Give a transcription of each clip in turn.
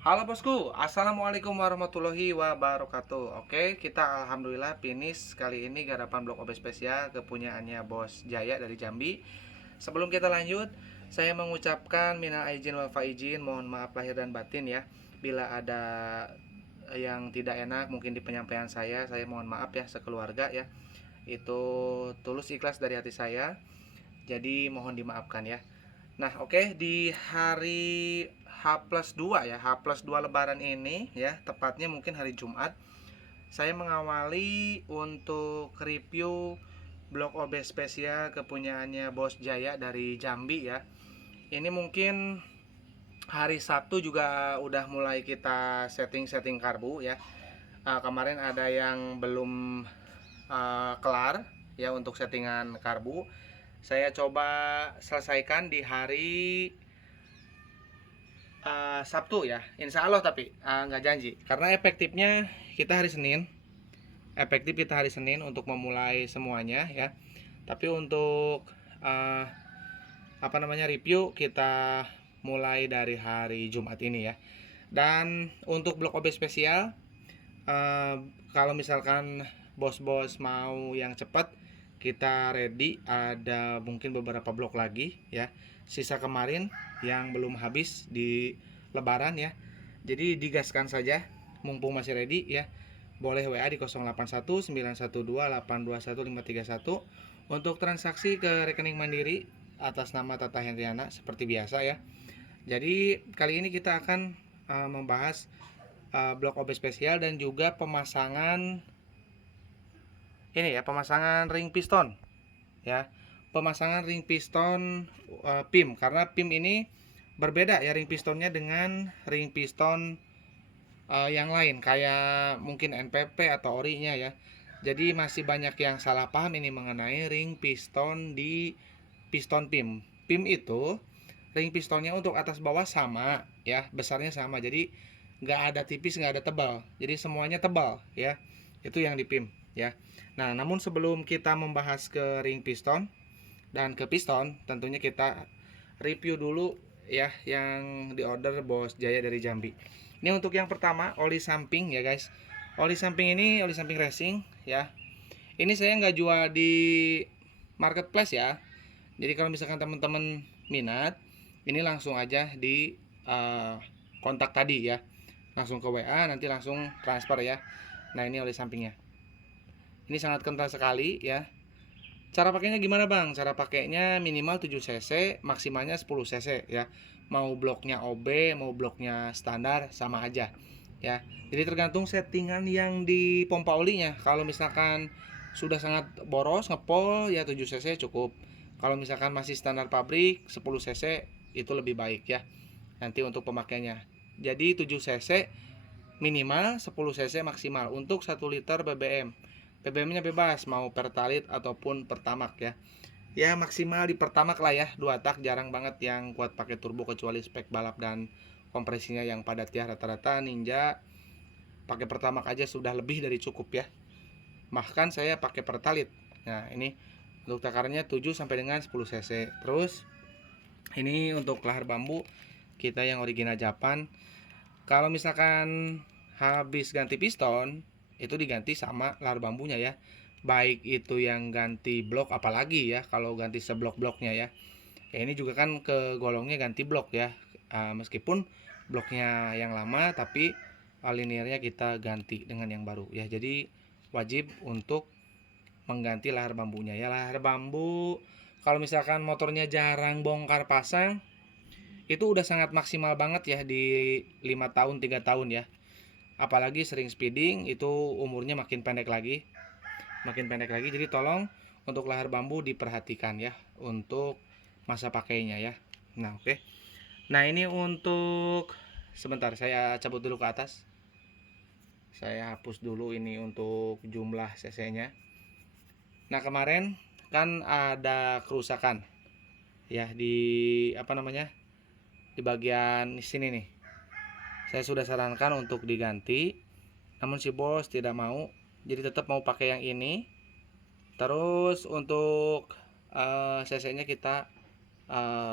Halo bosku, assalamualaikum warahmatullahi wabarakatuh. Oke, kita alhamdulillah finish kali ini garapan blok OB spesial kepunyaannya Bos Jaya dari Jambi. Sebelum kita lanjut, saya mengucapkan minal aidin wal faizin, mohon maaf lahir dan batin ya. Bila ada yang tidak enak mungkin di penyampaian saya mohon maaf ya sekeluarga ya. Itu tulus ikhlas dari hati saya. Jadi mohon dimaafkan ya. Nah, oke, di hari H plus 2 ya, H plus 2 Lebaran ini ya, tepatnya mungkin hari Jumat, saya mengawali untuk review blok OB spesial kepunyaannya Bos Jaya dari Jambi ya. Ini mungkin hari Sabtu juga udah mulai kita setting-setting karbu ya. Kemarin ada yang belum kelar ya untuk settingan karbu. Saya coba selesaikan di hari Sabtu ya, Insya Allah, tapi nggak janji karena efektifnya kita hari Senin, efektif kita hari Senin untuk memulai semuanya ya. Tapi untuk uh, apa namanya review kita mulai dari hari Jumat ini ya. Dan untuk blok OB spesial, uh, kalau misalkan bos-bos mau yang cepat, kita ready ada mungkin beberapa blok lagi ya, sisa kemarin yang belum habis di lebaran ya. Jadi digaskan saja mumpung masih ready ya. Boleh WA di 081 912 821 531 untuk transaksi ke rekening Mandiri atas nama Tata Hendriana seperti biasa ya. Jadi kali ini kita akan membahas blok OB spesial dan juga pemasangan ini ya, pemasangan ring piston ya. Pemasangan ring piston PIM, karena PIM ini berbeda ya ring pistonnya dengan ring piston yang lain kayak mungkin NPP atau orinya ya. Jadi masih banyak yang salah paham ini mengenai ring piston di piston PIM. PIM itu ring pistonnya untuk atas bawah sama ya, besarnya sama. Jadi nggak ada tipis, nggak ada tebal. Jadi semuanya tebal ya. Itu yang di PIM ya. Nah, namun sebelum kita membahas ke ring piston dan ke piston, tentunya kita review dulu ya yang di order Bos Jaya dari Jambi. Ini untuk yang pertama, oli samping ya guys. Oli samping ini oli samping racing ya. Ini saya nggak jual di marketplace ya. Jadi kalau misalkan teman-teman minat, ini langsung aja di kontak tadi ya. Langsung ke WA, nanti langsung transfer ya. Nah, ini oli sampingnya. Ini sangat kental sekali ya. Cara pakainya gimana bang? Cara pakainya minimal 7 cc, maksimalnya 10 cc ya. Mau bloknya OB, mau bloknya standar sama aja ya. Jadi tergantung settingan yang di pompa olinya. Kalau misalkan sudah sangat boros ngepol ya 7 cc cukup. Kalau misalkan masih standar pabrik 10 cc itu lebih baik ya. Nanti untuk pemakaiannya. Jadi 7 cc minimal, 10 cc maksimal untuk 1 liter BBM. BBM-nya bebas mau Pertalite ataupun Pertamax ya. Ya maksimal di Pertamax lah ya, 2 tak, jarang banget yang kuat pakai turbo kecuali spek balap dan kompresinya yang padat ya. Rata-rata Ninja pakai Pertamax aja sudah lebih dari cukup ya. Bahkan saya pakai Pertalite. Nah, ini untuk takarannya 7 sampai dengan 10 cc. Terus ini untuk lahar bambu kita yang original Japan. Kalau misalkan habis ganti piston, itu diganti sama lahar bambunya ya. Baik itu yang ganti blok, apalagi ya kalau ganti seblok-bloknya ya. Ya ini juga kan kegolongnya ganti blok ya. Meskipun bloknya yang lama tapi liniernya kita ganti dengan yang baru ya. Jadi wajib untuk mengganti lahar bambunya ya. Lahar bambu kalau misalkan motornya jarang bongkar pasang, itu udah sangat maksimal banget ya di 5 tahun 3 tahun ya. Apalagi sering speeding itu umurnya makin pendek lagi, makin pendek lagi. Jadi tolong untuk lahar bambu diperhatikan ya untuk masa pakainya ya. Nah, oke. Nah, ini untuk sebentar saya cabut dulu ke atas. Saya hapus dulu ini untuk jumlah cc-nya. Nah, kemarin kan ada kerusakan ya di apa namanya? Di bagian sini nih. Saya sudah sarankan untuk diganti, namun si bos tidak mau. Jadi tetap mau pakai yang ini. Terus untuk cc-nya kita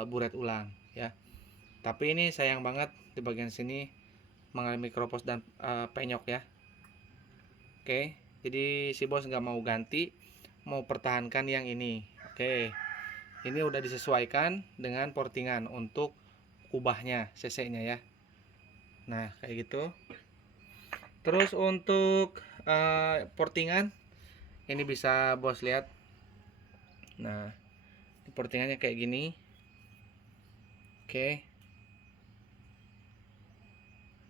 buret ulang ya. Tapi ini sayang banget di bagian sini mengalami keropos dan penyok ya. Oke, jadi si bos nggak mau ganti, mau pertahankan yang ini. Oke, ini udah disesuaikan dengan portingan untuk kubahnya, cc-nya ya. Nah kayak gitu. Terus untuk portingan ini bisa bos lihat. Nah portingannya kayak gini. Oke,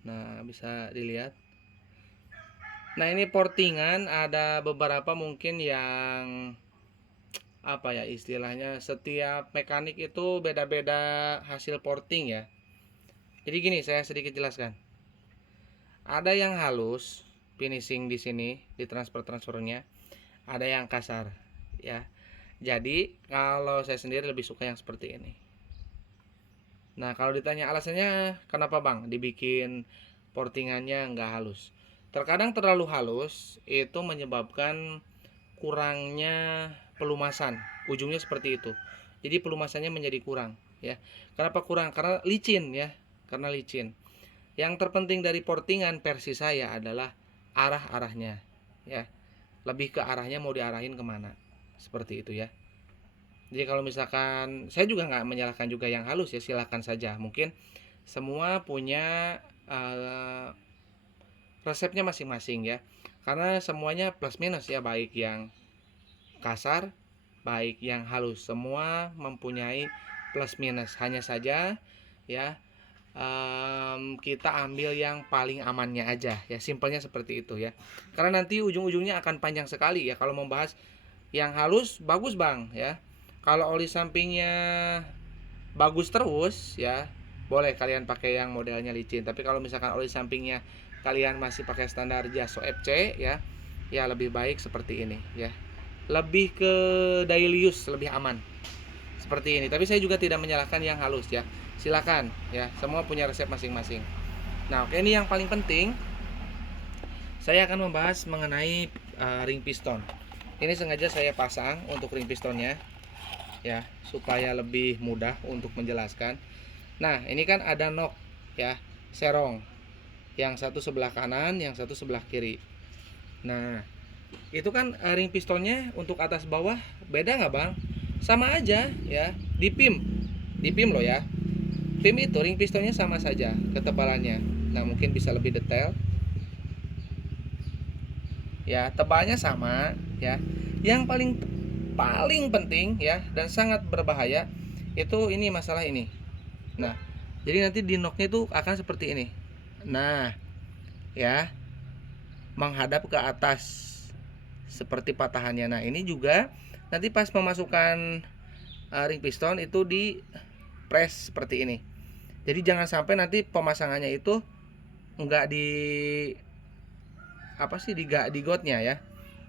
nah bisa dilihat. Nah ini portingan ada beberapa mungkin yang apa ya istilahnya, setiap mekanik itu beda-beda hasil porting ya. Jadi gini, saya sedikit jelaskan. Ada yang halus finishing di sini di transfernya, ada yang kasar ya. Jadi kalau saya sendiri lebih suka yang seperti ini. Nah kalau ditanya alasannya kenapa bang dibikin portingannya nggak halus, terkadang terlalu halus itu menyebabkan kurangnya pelumasan, ujungnya seperti itu. Jadi pelumasannya menjadi kurang ya. Kenapa kurang? Karena licin ya, karena licin. Yang terpenting dari portingan versi saya adalah arah-arahnya ya, lebih ke arahnya mau diarahin kemana, seperti itu ya. Jadi kalau misalkan saya juga nggak menyalahkan juga yang halus ya, silahkan saja. Mungkin semua punya resepnya masing-masing ya, karena semuanya plus minus ya, baik yang kasar baik yang halus, semua mempunyai plus minus. Hanya saja ya kita ambil yang paling amannya aja ya, simpelnya seperti itu ya, karena nanti ujung-ujungnya akan panjang sekali ya kalau membahas yang halus. Bagus bang ya, kalau oli sampingnya bagus terus ya, boleh kalian pakai yang modelnya licin. Tapi kalau misalkan oli sampingnya kalian masih pakai standar Jaso FC ya, ya lebih baik seperti ini ya, lebih ke daily use, lebih aman seperti ini. Tapi saya juga tidak menyalahkan yang halus ya, silakan ya, semua punya resep masing-masing. Nah oke, ini yang paling penting saya akan membahas mengenai ring piston. Ini sengaja saya pasang untuk ring pistonnya ya, supaya lebih mudah untuk menjelaskan. Nah ini kan ada nok ya, serong, yang satu sebelah kanan, yang satu sebelah kiri. Nah itu kan ring pistonnya untuk atas bawah beda nggak bang? Sama aja ya, di pim loh ya. Pim itu ring pistonnya sama saja ketebalannya. Nah mungkin bisa lebih detail ya, tebalnya sama ya. Yang paling paling penting ya dan sangat berbahaya itu ini, masalah ini. Nah jadi nanti di knocknya itu akan seperti ini. Nah ya, menghadap ke atas seperti patahannya. Nah ini juga nanti pas memasukkan ring piston itu di press seperti ini. Jadi jangan sampai nanti pemasangannya itu enggak di apa sih, di gotnya ya.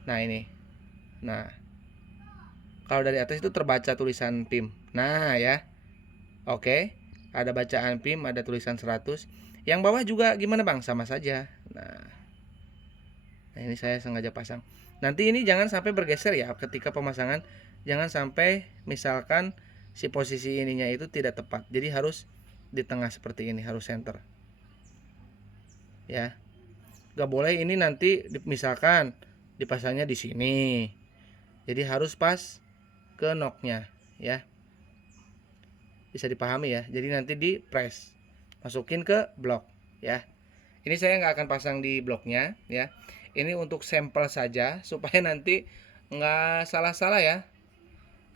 Nah ini, nah kalau dari atas itu terbaca tulisan PIM. Nah ya, oke, ada bacaan PIM, ada tulisan 100. Yang bawah juga gimana bang? Sama saja. Nah ini saya sengaja pasang. Nanti ini jangan sampai bergeser ya ketika pemasangan. Jangan sampai misalkan si posisi ininya itu tidak tepat. Jadi harus di tengah seperti ini, harus center. Ya. Gak boleh ini nanti misalkan dipasangnya di sini. Jadi harus pas ke knocknya ya. Bisa dipahami ya. Jadi nanti di press, masukin ke blok ya. Ini saya nggak akan pasang di bloknya ya. Ini untuk sampel saja supaya nanti nggak salah-salah ya.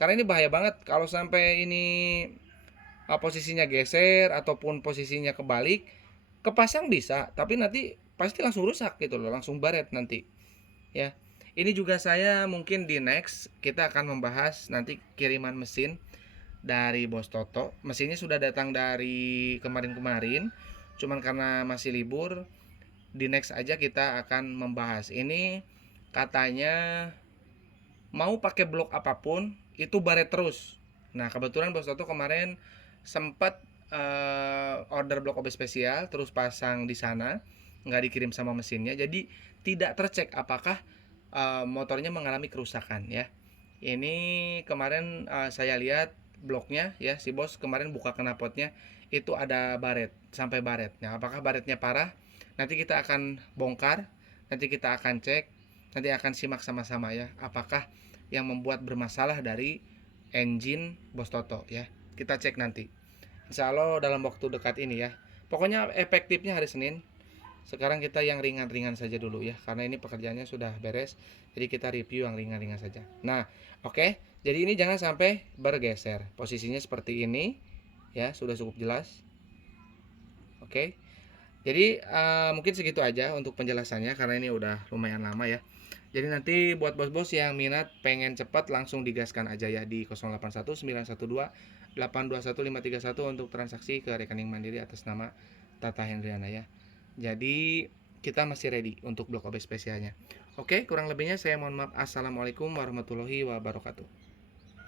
Karena ini bahaya banget kalau sampai ini posisinya geser ataupun posisinya kebalik. Kepasang bisa, tapi nanti pasti langsung rusak gitu loh, langsung baret nanti. Ya. Ini juga saya mungkin di next kita akan membahas nanti kiriman mesin dari Bos Toto. Mesinnya sudah datang dari kemarin-kemarin, cuman karena masih libur, di next aja kita akan membahas. Ini katanya mau pakai blok apapun itu baret terus. Nah kebetulan Bos Toto kemarin sempat order blok OB spesial terus pasang di sana, nggak dikirim sama mesinnya, jadi tidak tercek apakah motornya mengalami kerusakan ya. Ini kemarin saya lihat bloknya ya, si bos kemarin buka knalpotnya itu ada baret, sampai baret. Nah, apakah baretnya parah? Nanti kita akan bongkar, nanti kita akan cek, nanti akan simak sama-sama ya, apakah yang membuat bermasalah dari engine Bos Toto ya. Kita cek nanti. Insya Allah dalam waktu dekat ini ya. Pokoknya efektifnya hari Senin. Sekarang kita yang ringan-ringan saja dulu ya, karena ini pekerjaannya sudah beres. Jadi kita review yang ringan-ringan saja. Nah, oke. Jadi ini jangan sampai bergeser. Posisinya seperti ini ya, sudah cukup jelas. Oke. Jadi mungkin segitu aja untuk penjelasannya karena ini udah lumayan lama ya. Jadi nanti buat bos-bos yang minat pengen cepat langsung digaskan aja ya di 081912 821 531 untuk transaksi ke rekening Mandiri atas nama Tata Hendriana ya. Jadi kita masih ready untuk blok OB spesialnya. Oke, kurang lebihnya saya mohon maaf. Assalamualaikum warahmatullahi wabarakatuh.